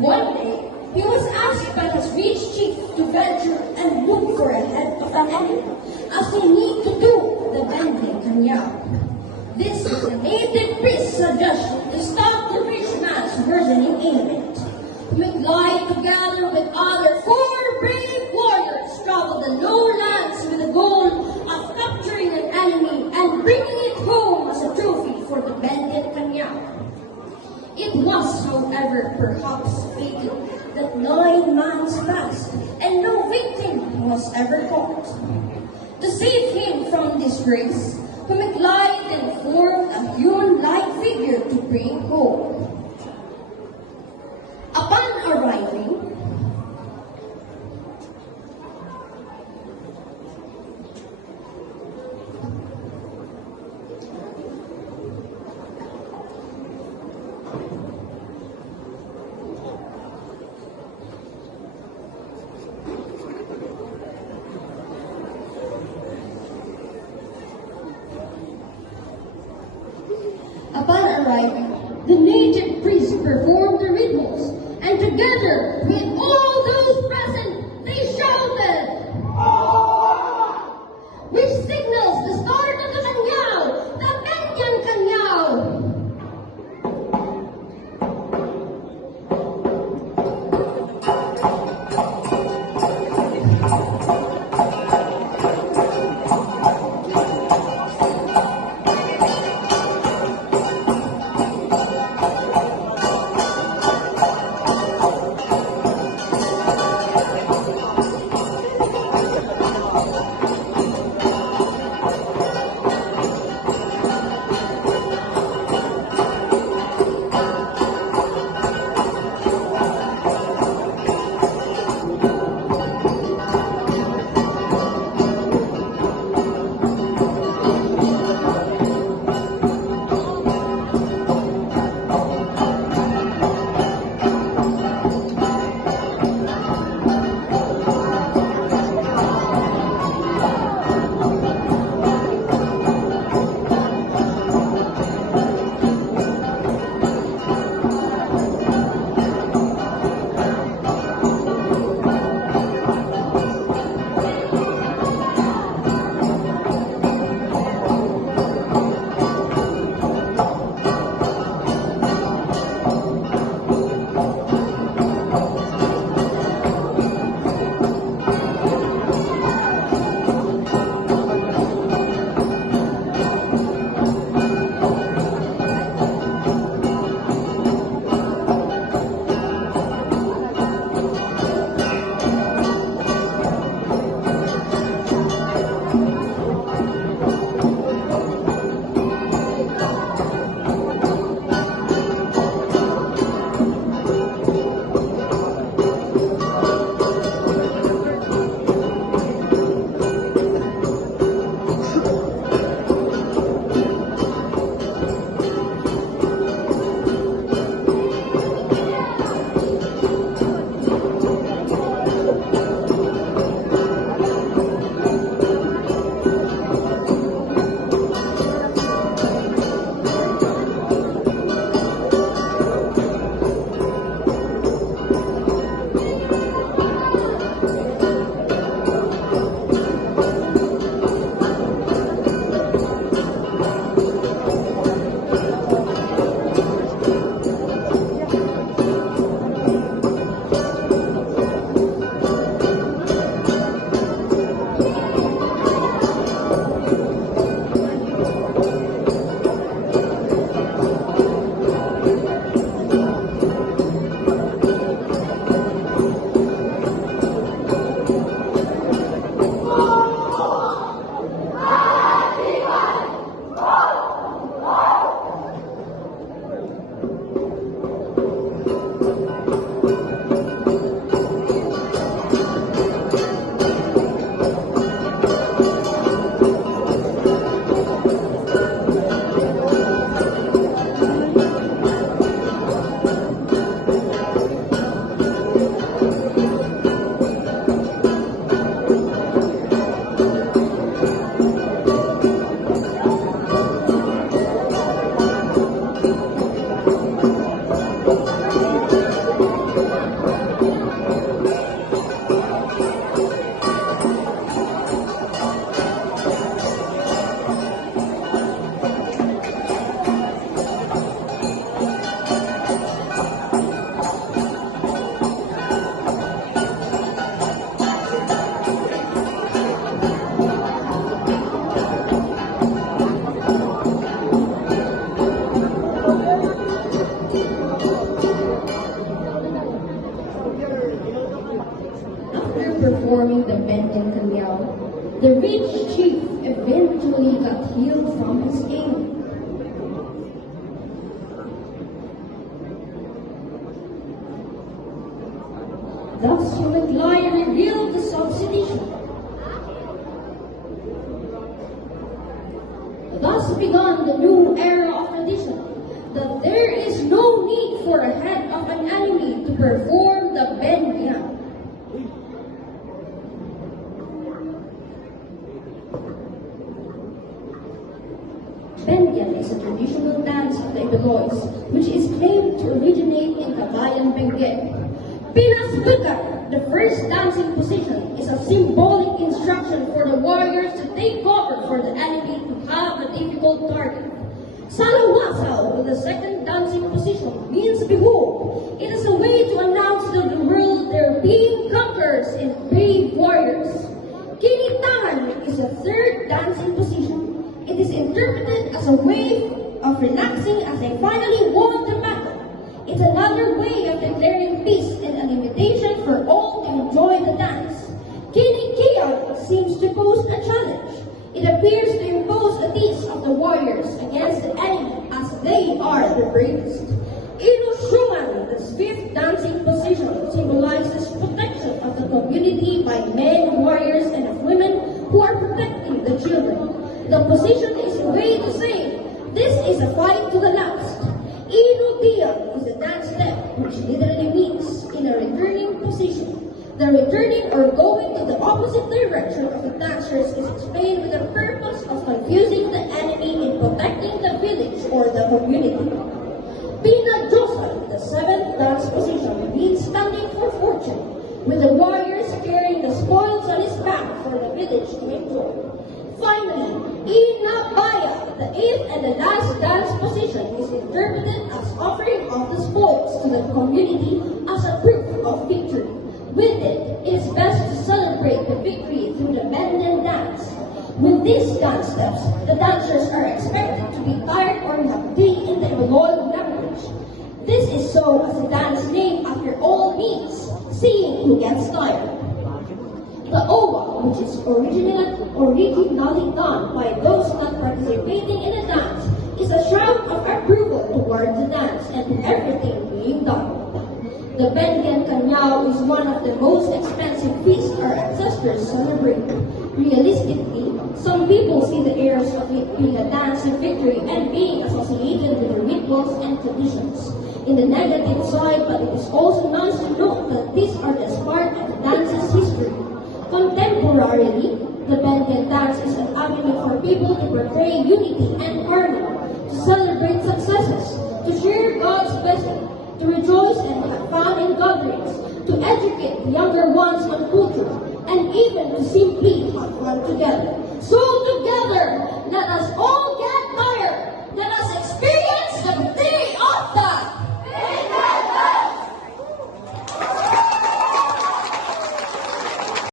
One day, he was asked by his rich chief to venture and look for a head of an enemy, as they need to do the bending canal. This was a native priest's suggestion to stop the rich man's burgeoning ailment. McLeod, together with other 4 brave warriors, traveled the lowlands with the goal of capturing an enemy and bringing it home as a trophy for the bended canal. It was, however, perhaps fatal that 9 months passed and no victim was ever caught. To save him from disgrace, McLeod then formed a human-like figure to bring home. Upon arriving, the native performing the Bengen Kanyao, the rich chief eventually got healed from his ailment. Thus, Human Lion revealed the substitution. Thus began the new era of tradition, that there is no need for a head of an enemy to perform the Bengen. Bengen is a traditional dance of the Ilois, which is claimed to originate in Cagayan Benguet. Pinas Buka, the first dancing position, is a symbolic instruction for the warriors to take cover for the enemy to have a difficult target. Salawasaw, the second dancing position, means behold. It is a way to announce to the world their being conquerors and brave warriors. Kinitangan is a third dancing position. It is interpreted as a way of relaxing as they finally won the battle. It's another way of declaring peace and an invitation for all to enjoy the dance. Kinikiyaw seems to pose a challenge. It appears to impose the teeth of the warriors against the enemy as they are the bravest. Inusyungan, the fifth dancing position, symbolizes protection of the community by men, warriors, and of women who are protecting the children. The position is a way to say, this is a fight to the last. Inudiya is a dance step, which literally means in a returning position. The returning or going to the opposite direction of the dancers is explained with the purpose of confusing the enemy in protecting the village or the community. Pinagyosan, the seventh dance position, means standing for fortune, with the warriors carrying the spoils on his back for the village to enjoy. Finally, Inabaya, the eighth and the last dance position, is interpreted as offering of the spoils to the community as a proof of victory. With it, it is best to celebrate the victory through the Bengen dance. With these dance steps, the dancers are expected to be tired or have been in the Iloilo language. This is so as the dance name after all means, seeing who gets tired. The owa, which is originally done by those not participating in the dance, is a shout of approval towards the dance and to everything being done. The Bengen Kanyao is one of the most expensive feasts our ancestors celebrate. Realistically, some people see the airs of it being a dance of victory and being associated with the rituals and traditions. In the negative side, but it is also nice to note that these are just part of the dance's history. Contemporarily, the Bengen dance is an avenue for people to portray unity and harmony, to celebrate successes, to share God's blessing, to rejoice and have fun in gatherings, to educate the younger ones on culture, and even to simply have fun together. So together, let us all get tired. Let us